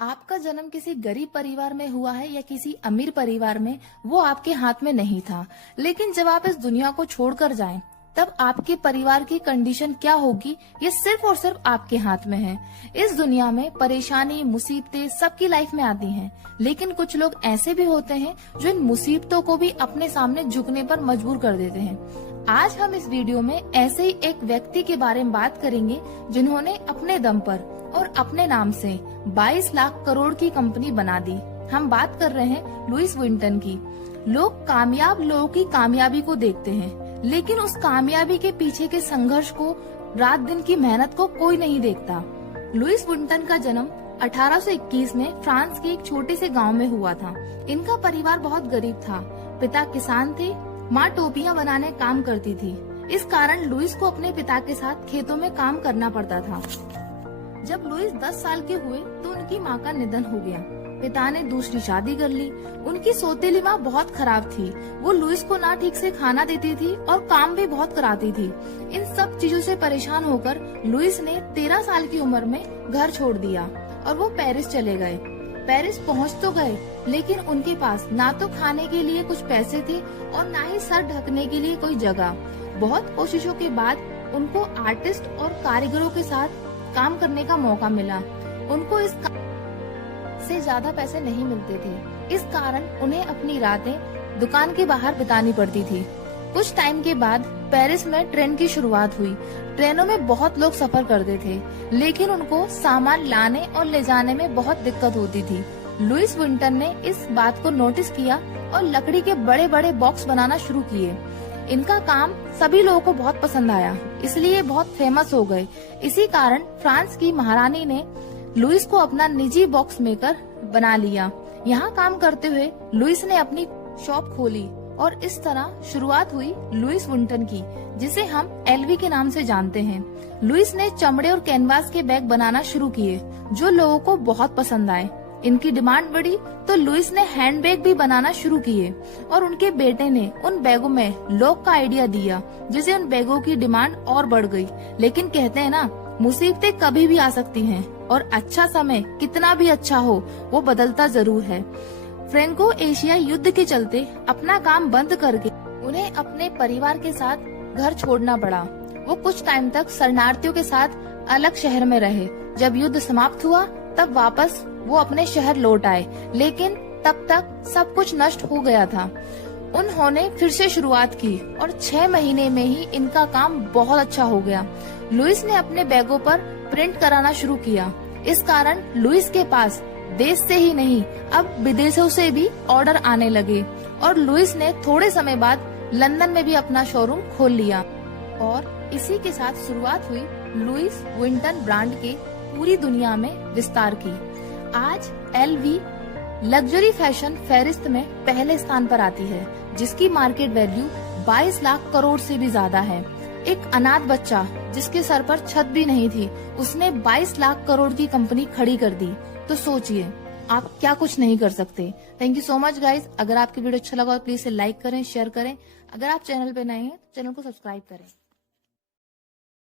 आपका जन्म किसी गरीब परिवार में हुआ है या किसी अमीर परिवार में, वो आपके हाथ में नहीं था। लेकिन जब आप इस दुनिया को छोड़कर जाएं, तब आपके परिवार की कंडीशन क्या होगी, ये सिर्फ और सिर्फ आपके हाथ में है। इस दुनिया में परेशानी, मुसीबतें सबकी लाइफ में आती हैं, लेकिन कुछ लोग ऐसे भी होते हैं जो इन मुसीबतों को भी अपने सामने झुकने पर मजबूर कर देते हैं। आज हम इस वीडियो में ऐसे ही एक व्यक्ति के बारे में बात करेंगे जिन्होंने अपने दम पर और अपने नाम से 22 लाख करोड़ की कंपनी बना दी। हम बात कर रहे हैं लुइस विंटन की। लोग कामयाब लोगों की कामयाबी को देखते हैं, लेकिन उस कामयाबी के पीछे के संघर्ष को, रात दिन की मेहनत को कोई नहीं देखता। लुइस विंटन का जन्म 1821 में फ्रांस के एक छोटे से गांव में हुआ था। इनका परिवार बहुत गरीब था। पिता किसान थे, माँ टोपियां बनाने काम करती थी। इस कारण लुइस को अपने पिता के साथ खेतों में काम करना पड़ता था। जब लुइस 10 साल के हुए तो उनकी माँ का निधन हो गया। पिता ने दूसरी शादी कर ली। उनकी सौतेली माँ बहुत खराब थी। वो लुइस को ना ठीक से खाना देती थी और काम भी बहुत कराती थी। इन सब चीजों से परेशान होकर लुइस ने 13 साल की उम्र में घर छोड़ दिया और वो पेरिस चले गए। पेरिस पहुँच तो गए, लेकिन उनके पास ना तो खाने के लिए कुछ पैसे थे और ना ही सर ढकने के लिए कोई जगह। बहुत कोशिशों के बाद उनको आर्टिस्ट और कारीगरों के साथ काम करने का मौका मिला। उनको इस से ज्यादा पैसे नहीं मिलते थे, इस कारण उन्हें अपनी रातें दुकान के बाहर बितानी पड़ती थी। कुछ टाइम के बाद पेरिस में ट्रेन की शुरुआत हुई। ट्रेनों में बहुत लोग सफर करते थे, लेकिन उनको सामान लाने और ले जाने में बहुत दिक्कत होती थी। लुइस विंटन ने इस बात को नोटिस किया और लकड़ी के बड़े बड़े बॉक्स बनाना शुरू किए। इनका काम सभी लोगों को बहुत पसंद आया, इसलिए बहुत फेमस हो गए। इसी कारण फ्रांस की महारानी ने लुइस को अपना निजी बॉक्स मेकर बना लिया। यहाँ काम करते हुए लुइस ने अपनी शॉप खोली और इस तरह शुरुआत हुई लुइस विंटन की, जिसे हम एलवी के नाम से जानते हैं। लुइस ने चमड़े और कैनवास के बैग बनाना शुरू किए, जो लोगों को बहुत पसंद आए। इनकी डिमांड बढ़ी तो लुइस ने हैंड बैग भी बनाना शुरू किए और उनके बेटे ने उन बैगों में लॉक का आइडिया दिया, जिससे उन बैगों की डिमांड और बढ़ गई। लेकिन कहते हैं ना, मुसीबतें कभी भी आ सकती हैं और अच्छा समय कितना भी अच्छा हो, वो बदलता जरूर है। फ्रेंको एशिया युद्ध के चलते अपना काम बंद करके उन्हें अपने परिवार के साथ घर छोड़ना पड़ा। वो कुछ टाइम तक शरणार्थियों के साथ अलग शहर में रहे। जब युद्ध समाप्त हुआ तब वापस वो अपने शहर लौट आए, लेकिन तब तक सब कुछ नष्ट हो गया था। उन्होंने फिर से शुरुआत की और 6 महीने में ही इनका काम बहुत अच्छा हो गया। लुइस ने अपने बैगों पर प्रिंट कराना शुरू किया। इस कारण लुइस के पास देश से ही नहीं, अब विदेशों से भी ऑर्डर आने लगे और लुइस ने थोड़े समय बाद लंदन में भी अपना शोरूम खोल लिया। और इसी के साथ शुरुआत हुई लुइस विंटन ब्रांड के पूरी दुनिया में विस्तार की। आज एलवी लग्जरी फैशन फेहरिस्त में पहले स्थान पर आती है, जिसकी मार्केट वैल्यू 22 लाख करोड़ से भी ज्यादा है। एक अनाथ बच्चा जिसके सर पर छत भी नहीं थी, उसने 22 लाख करोड़ की कंपनी खड़ी कर दी। तो सोचिए आप क्या कुछ नहीं कर सकते। Thank you so much guys. अगर आपकी वीडियो अच्छा लगा तो प्लीज इसे लाइक करें, शेयर करें। अगर आप चैनल पे नए हैं तो चैनल को सब्सक्राइब करें।